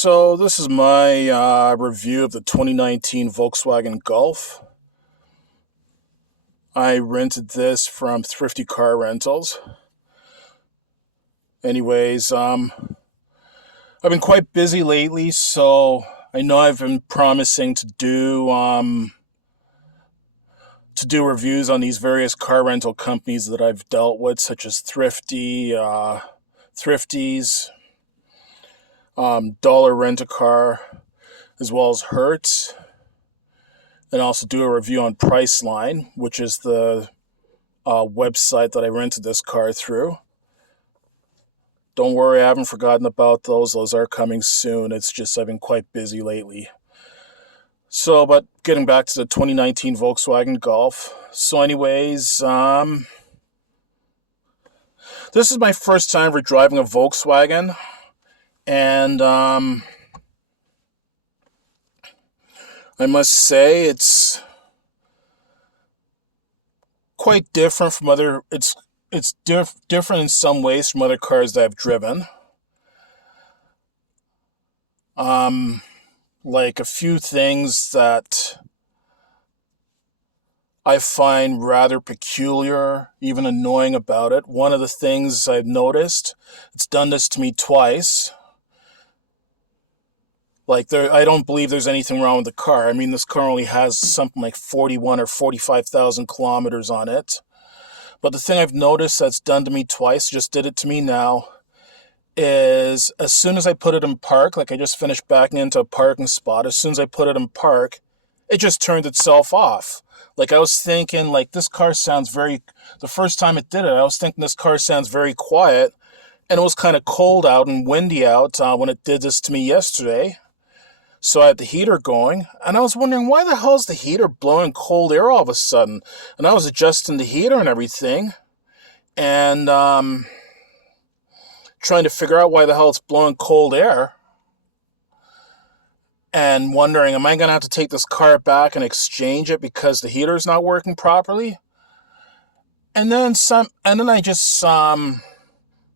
So this is my review of the 2019 Volkswagen Golf. I rented this from Thrifty Car Rentals. Anyways, I've been quite busy lately, so I know I've been promising to do reviews on these various car rental companies that I've dealt with, such as Thrifties, Dollar Rent-A-Car, as well as Hertz, and also do a review on Priceline, which is the website that I rented this car through. Don't worry, I haven't forgotten about those. Those are coming soon. It's just I've been quite busy lately. So, but getting back to the 2019 Volkswagen Golf. So anyways, this is my first time ever driving a Volkswagen. And I must say it's quite different from other. It's different in some ways from other cars that I've driven. Like a few things that I find rather peculiar, even annoying about it. One of the things I've noticed, it's done this to me twice. I don't believe there's anything wrong with the car. I mean, this car only has something like 41 or 45,000 kilometers on it. But the thing I've noticed that's done to me twice, just did it to me now, is as soon as I put it in park, like I just finished backing into a parking spot, as soon as I put it in park, it just turned itself off. Like I was thinking, the first time it did it, I was thinking this car sounds very quiet, and it was kind of cold out and windy out when it did this to me yesterday. So I had the heater going, and I was wondering, why the hell is the heater blowing cold air all of a sudden? And I was adjusting the heater and everything, and trying to figure out why the hell it's blowing cold air, and wondering, am I going to have to take this car back and exchange it because the heater's not working properly? And then I just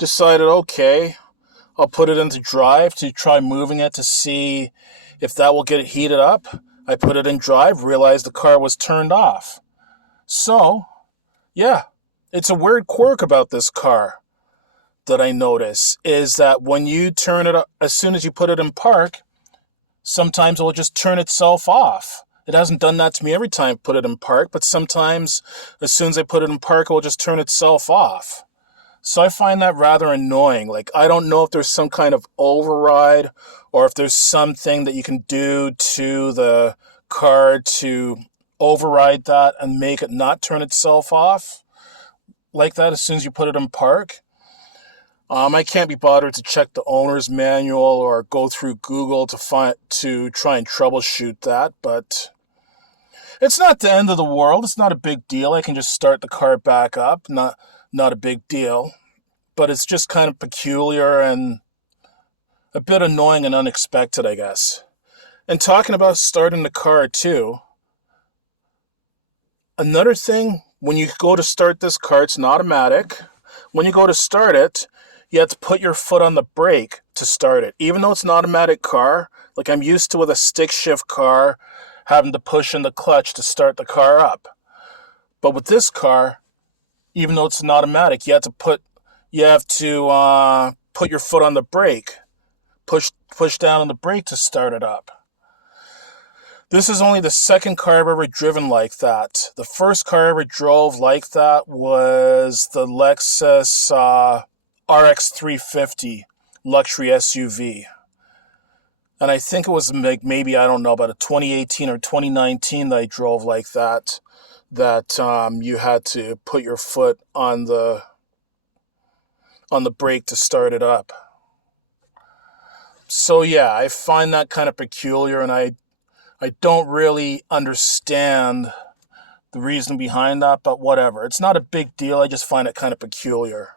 decided, okay, I'll put it into drive to try moving it to see if that will get it heated up. I put it in drive, realized the car was turned off. So, yeah, it's a weird quirk about this car that I notice, is that when you turn it up, as soon as you put it in park, sometimes it will just turn itself off. It hasn't done that to me every time I put it in park, but sometimes as soon as I put it in park, it will just turn itself off. So I find that rather annoying. Like, I don't know if there's some kind of override or if there's something that you can do to the car to override that and make it not turn itself off like that as soon as you put it in park. I can't be bothered to check the owner's manual or go through Google to try and troubleshoot that, but it's not the end of the world. It's not a big deal. I can just start the car back up. Not a big deal, but it's just kind of peculiar and a bit annoying and unexpected, I guess. And talking about starting the car too, another thing, when you go to start this car, it's an automatic. When you go to start it, you have to put your foot on the brake to start it. Even though it's an automatic car, like I'm used to with a stick shift car, having to push in the clutch to start the car up. But with this car, even though it's an automatic, you have to put your foot on the brake, push down on the brake to start it up. This is only the second car I've ever driven like that. The first car I ever drove like that was the Lexus RX 350 luxury SUV. And I think it was maybe, I don't know, about a 2018 or 2019 that I drove like that you had to put your foot on the brake to start it up. So yeah, I find that kind of peculiar, and I don't really understand the reason behind that, but whatever. It's not a big deal. I just find it kind of peculiar.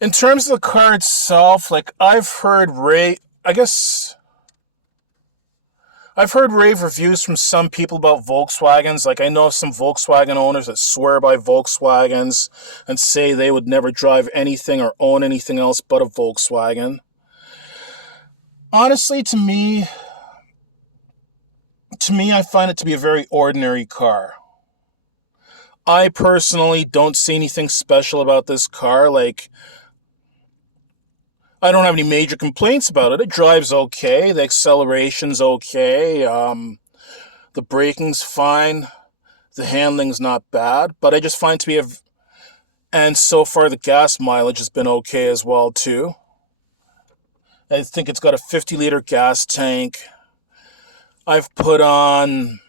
In terms of the car itself, like I've heard I've heard rave reviews from some people about Volkswagens. Like, I know some Volkswagen owners that swear by Volkswagens and say they would never drive anything or own anything else but a Volkswagen. Honestly, to me, I find it to be a very ordinary car. I personally don't see anything special about this car. Like, I don't have any major complaints about it. It drives okay. The acceleration's okay. The braking's fine. The handling's not bad. But I just find it to be and so far the gas mileage has been okay as well too. I think it's got a 50-liter gas tank. I've put on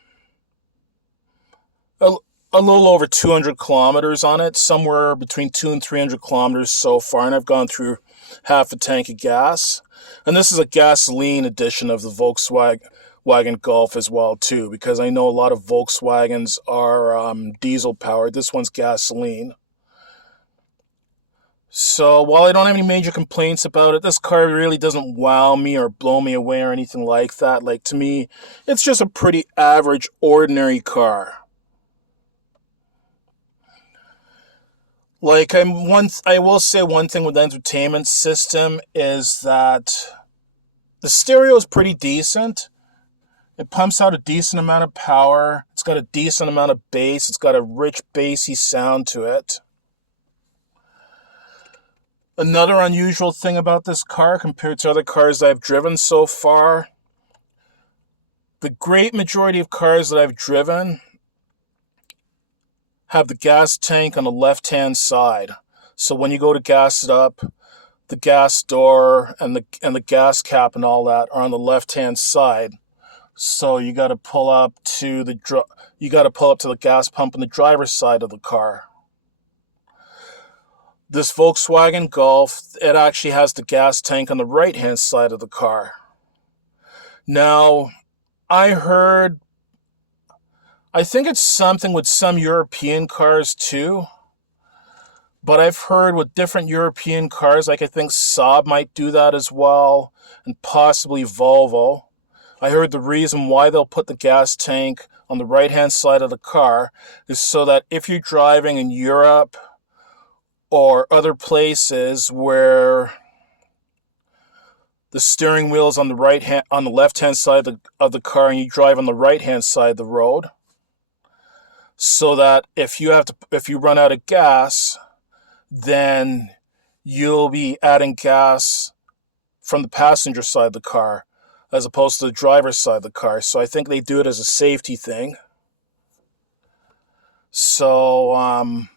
a, a little over 200 kilometers on it, somewhere between 200 and 300 kilometers so far, and I've gone through half a tank of gas. And this is a gasoline edition of the Volkswagen Golf as well too, because I know a lot of Volkswagens are diesel powered. This one's gasoline. So while I don't have any major complaints about it, this car really doesn't wow me or blow me away or anything like that. Like, to me, it's just a pretty average, ordinary car. Like, I will say one thing with the entertainment system is that the stereo is pretty decent. It pumps out a decent amount of power. It's got a decent amount of bass. It's got a rich bassy sound to it. Another unusual thing about this car compared to other cars I've driven so far, the great majority of cars that I've driven have the gas tank on the left-hand side. So when you go to gas it up, the gas door and the gas cap and all that are on the left-hand side. So you got to pull up to the gas pump on the driver's side of the car. This Volkswagen Golf, it actually has the gas tank on the right-hand side of the car. Now, I think it's something with some European cars too, but I've heard with different European cars, like I think Saab might do that as well, and possibly Volvo. I heard the reason why they'll put the gas tank on the right-hand side of the car is so that if you're driving in Europe or other places where the steering wheel is on the left-hand side of the car and you drive on the right-hand side of the road, so that if you run out of gas, then you'll be adding gas from the passenger side of the car as opposed to the driver's side of the car. So I think they do it as a safety thing. So,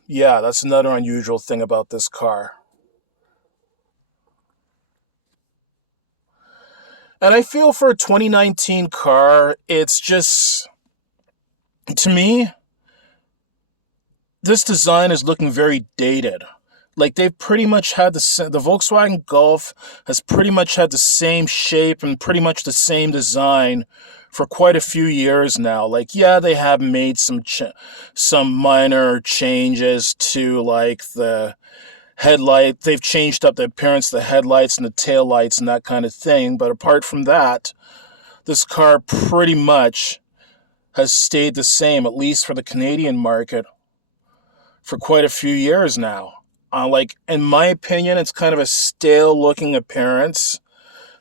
yeah, that's another unusual thing about this car. And I feel for a 2019 car, it's just, to me, this design is looking very dated. Like, they've pretty much had the Volkswagen Golf has pretty much had the same shape and pretty much the same design for quite a few years now. Like, yeah, they have made some minor changes to, like, the headlight. They've changed up the appearance of the headlights and the tail lights and that kind of thing. But apart from that, this car pretty much has stayed the same, at least for the Canadian market, for quite a few years now. Like, in my opinion, it's kind of a stale-looking appearance.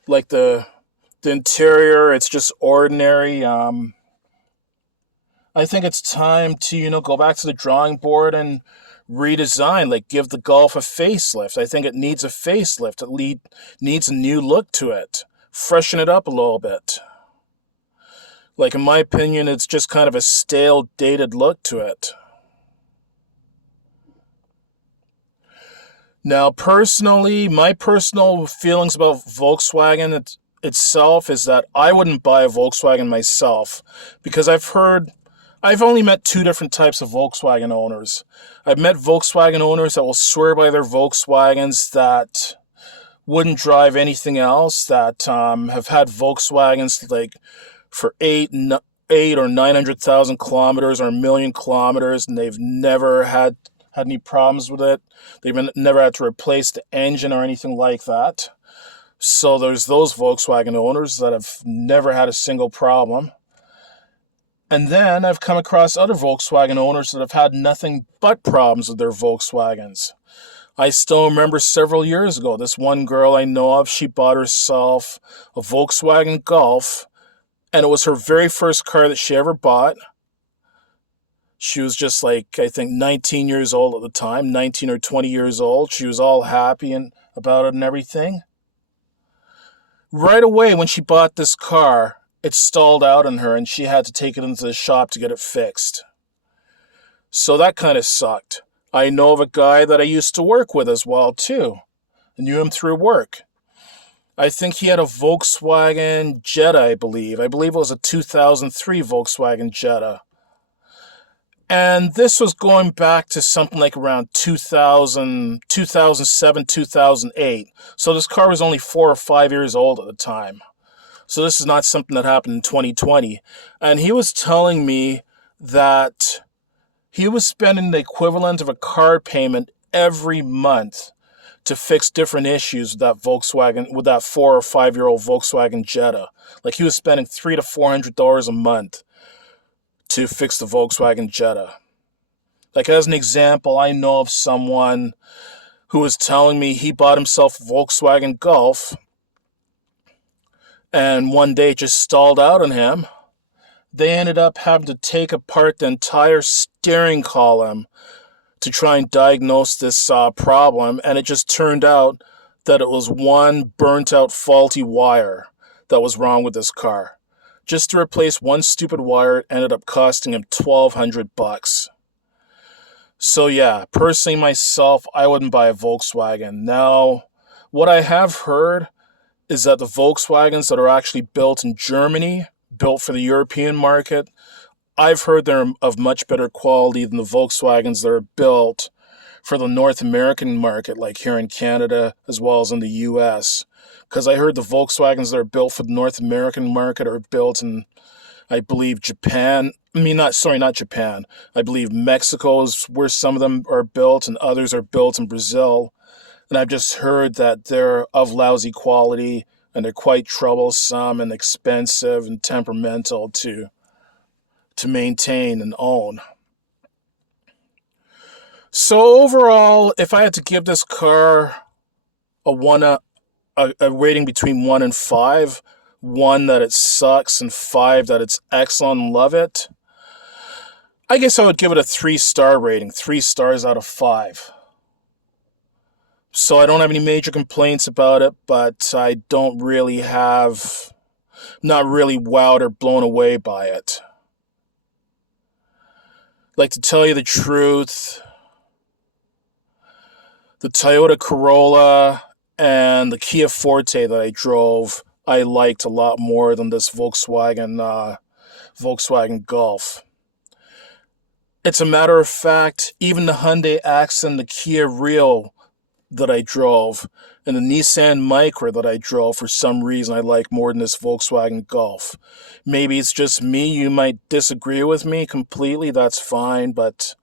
Like, the interior, it's just ordinary. I think it's time to, go back to the drawing board and redesign, like give the Golf a facelift. I think it needs a facelift. It needs a new look to it. Freshen it up a little bit. Like, in my opinion, it's just kind of a stale, dated look to it. Now, personally, my personal feelings about Volkswagen itself is that I wouldn't buy a Volkswagen myself, because I've only met two different types of Volkswagen owners. I've met Volkswagen owners that will swear by their Volkswagens, that wouldn't drive anything else, that have had Volkswagens like for 8 or 900,000 kilometers or 1,000,000 kilometers, and they've never had any problems with it. They've never had to replace the engine or anything like that. So there's those Volkswagen owners that have never had a single problem. And then I've come across other Volkswagen owners that have had nothing but problems with their Volkswagens. I still remember several years ago, this one girl I know of, she bought herself a Volkswagen Golf, and it was her very first car that she ever bought. She was just like, I think, 19 years old at the time, 19 or 20 years old. She was all happy and about it and everything. Right away, when she bought this car, it stalled out on her and she had to take it into the shop to get it fixed. So that kind of sucked. I know of a guy that I used to work with as well, too. I knew him through work. I think he had a Volkswagen Jetta, I believe. I believe it was a 2003 Volkswagen Jetta. And this was going back to something like around 2000, 2007, 2008. So this car was only 4 or 5 years old at the time. So this is not something that happened in 2020. And he was telling me that he was spending the equivalent of a car payment every month to fix different issues with that Volkswagen, with that 4 or 5 year old Volkswagen Jetta. Like he was spending $300 to $400 a month to fix the Volkswagen Jetta. Like as an example, I know of someone who was telling me he bought himself a Volkswagen Golf, and one day it just stalled out on him. They ended up having to take apart the entire steering column to try and diagnose this problem, and it just turned out that it was one burnt out faulty wire that was wrong with this car. Just to replace one stupid wire, it ended up costing him $1,200. So yeah, personally myself, I wouldn't buy a Volkswagen. Now, what I have heard is that the Volkswagens that are actually built in Germany, built for the European market, I've heard they're of much better quality than the Volkswagens that are built for the North American market, like here in Canada as well as in the US. Because I heard the Volkswagens that are built for the North American market are built in, I believe, Japan. Not Japan. I believe Mexico is where some of them are built and others are built in Brazil. And I've just heard that they're of lousy quality and they're quite troublesome and expensive and temperamental to maintain and own. So overall, if I had to give this car a rating between 1 and 5, 1 that it sucks and 5 that it's excellent and love it, I guess I would give it a 3-star rating, 3 stars out of 5. So I don't have any major complaints about it, but I don't really have, not really wowed or blown away by it. Like, to tell you the truth, the Toyota Corolla and the Kia Forte that I drove, I liked a lot more than this Volkswagen Golf. It's a matter of fact, even the Hyundai Accent, the Kia Rio that I drove, and the Nissan Micra that I drove, for some reason I like more than this Volkswagen Golf. Maybe it's just me, you might disagree with me completely, that's fine, but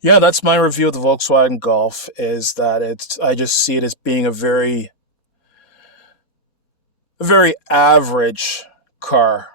yeah, that's my review of the Volkswagen Golf, is that I just see it as being a very average car.